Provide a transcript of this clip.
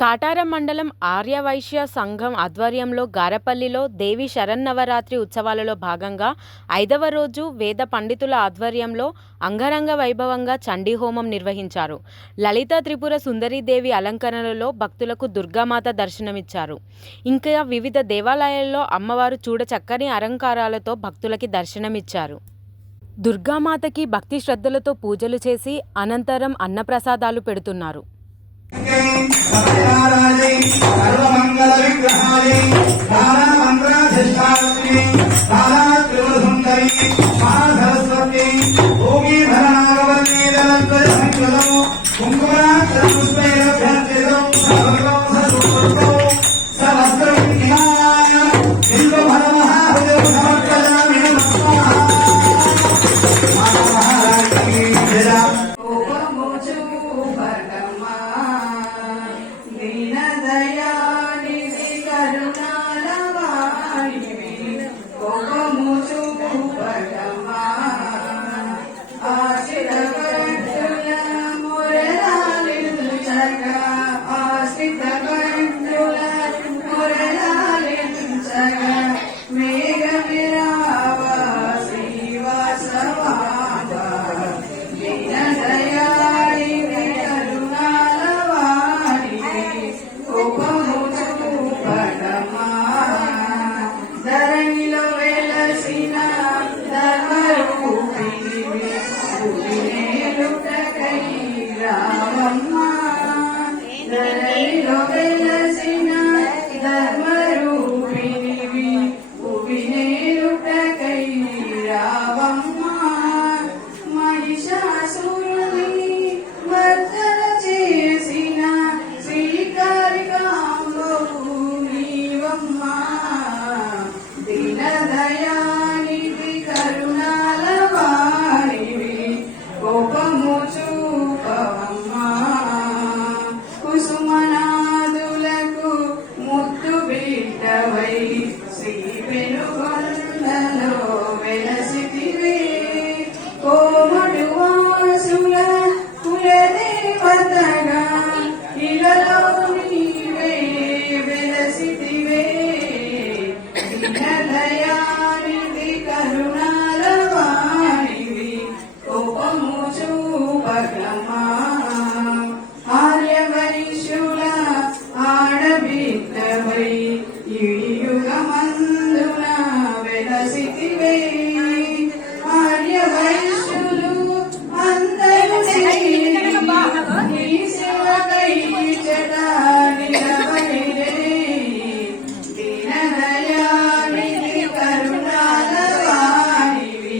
కాటారం మండలం ఆర్యవైశ్య సంఘం ఆధ్వర్యంలో గారపల్లిలో దేవి శరన్నవరాత్రి ఉత్సవాలలో భాగంగా 5వ రోజు వేద పండితుల ఆధ్వర్యంలో అంగరంగ వైభవంగా చండీహోమం నిర్వహించారు. లలిత త్రిపుర సుందరీదేవి అలంకరణలో భక్తులకు దుర్గామాత దర్శనమిచ్చారు. ఇంకా వివిధ దేవాలయాల్లో అమ్మవారు చూడ చక్కని అలంకారాలతో భక్తులకి దర్శనమిచ్చారు. దుర్గామాతకి భక్తి శ్రద్ధలతో పూజలు చేసి అనంతరం అన్నప్రసాదాలు పెడుతున్నారు. ధరణిలో వెలసిన ధర్మ